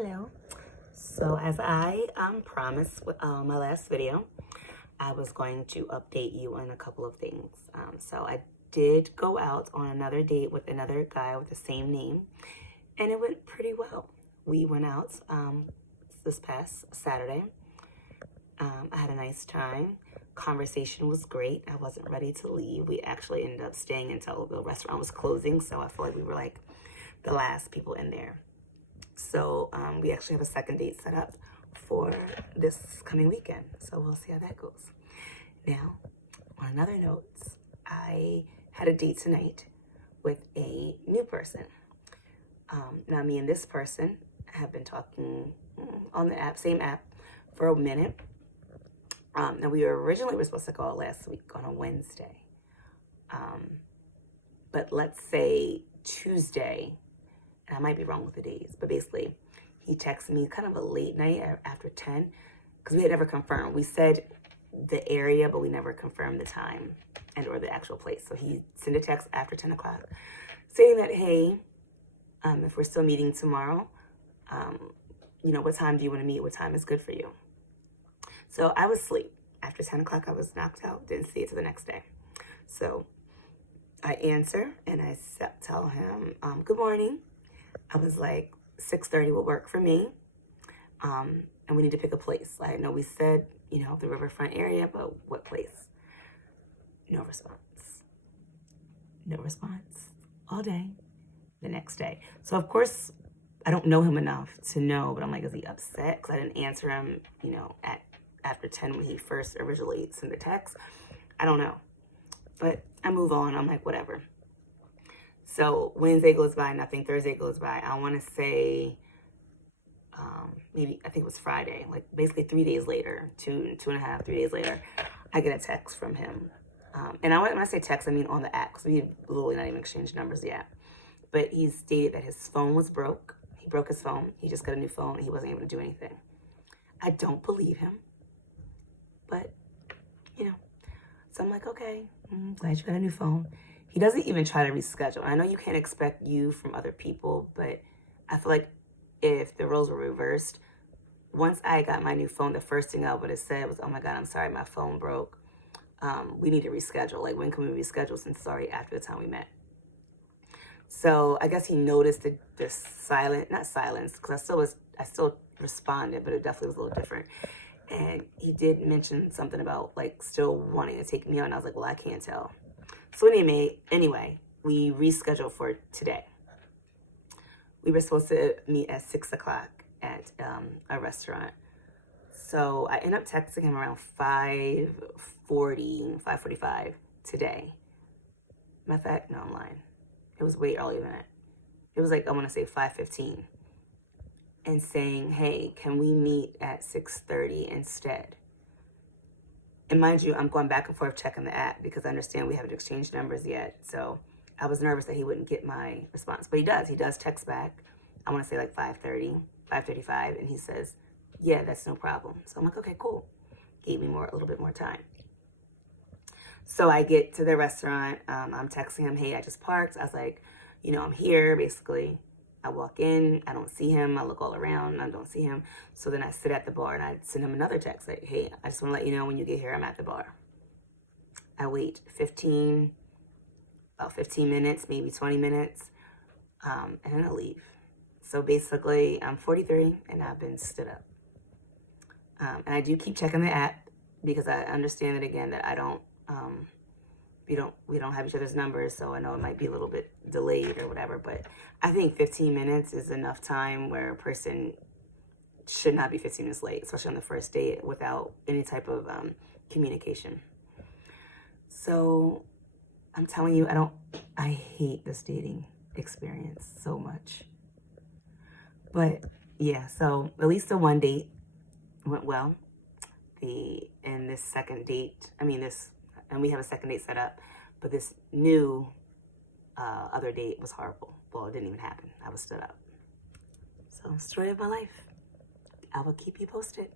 Hello. So as I promised with my last video, I was going to update you on a couple of things. So I did go out on another date with another guy with the same name, and it went pretty well. We went out this past Saturday. I had a nice time. Conversation was great. I wasn't ready to leave. We actually ended up staying until the restaurant was closing, so I feel like we were like the last people in there. So we actually have a second date set up for this coming weekend. So we'll see how that goes. Now, on another note, I had a date tonight with a new person. Now, me and this person have been talking on the same app, for a minute. Now, we were supposed to go out last week on a Wednesday. But let's say Tuesday, and I might be wrong with the days, but basically he texted me kind of a late night after 10, because we had never confirmed. We said the area, but we never confirmed the time and or the actual place. So he sent a text after 10 o'clock saying that, hey, if we're still meeting tomorrow, what time do you want to meet? What time is good for you? So I was asleep. After 10 o'clock, I was knocked out. Didn't see it till the next day. So I answer and I tell him, good morning. I was like, 6:30 will work for me. And we need to pick a place. I know we said, the riverfront area, but what place? No response. No response. All day. The next day. So, of course, I don't know him enough to know, but I'm like, is he upset? Because I didn't answer him, after 10 when he first originally sent the text. I don't know. But I move on. I'm like, whatever. So Wednesday goes by, nothing. Thursday goes by. I want to say maybe, I think it was Friday, like basically 3 days later, 2.5, 3 days later, I get a text from him. And when I say text, I mean on the app, because we had literally not even exchanged numbers yet. But he stated that his phone was broke. He broke his phone. He just got a new phone and he wasn't able to do anything. I don't believe him. But, so I'm like, okay, glad you got a new phone. He doesn't even try to reschedule. I know you can't expect you from other people, but I feel like if the roles were reversed, once I got my new phone, the first thing I would have said was, oh my God, I'm sorry, my phone broke. We need to reschedule. Like, when can we reschedule, since it's already after the time we met? So I guess he noticed the not silence, because I still responded, but it definitely was a little different. And he did mention something about like still wanting to take me on. And I was like, well, I can't tell. So anyway, we rescheduled for today. We were supposed to meet at 6 o'clock at a restaurant. So I ended up texting him around 5:45 today. Matter of fact, no, I'm lying. It was way earlier than that. It was like, I want to say 5:15. And saying, hey, can we meet at 6:30 instead? And mind you, I'm going back and forth checking the app because I understand we haven't exchanged numbers yet. So I was nervous that he wouldn't get my response. But he does. He does text back. I want to say like 5:30, 5:35. And he says, yeah, that's no problem. So I'm like, okay, cool. Gave me a little bit more time. So I get to the restaurant. I'm texting him, hey, I just parked. I was like, I'm here, basically. I walk in, I don't see him. I look all around, I don't see him. So then I sit at the bar and I send him another text like, hey, I just want to let you know when you get here, I'm at the bar. I wait about 15 minutes, maybe 20 minutes, and then I leave. So basically, I'm 43 and I've been stood up. And I do keep checking the app because I understand that, again, that I don't, we don't have each other's numbers, so I know it might be a little bit delayed or whatever, but I think 15 minutes is enough time where a person should not be 15 minutes late, especially on the first date, without any type of communication. So I'm telling you, I hate this dating experience so much. But yeah, so at least the one date went well. And we have a second date set up, but this new other date was horrible. Well, it didn't even happen. I was stood up. So, story of my life. I will keep you posted.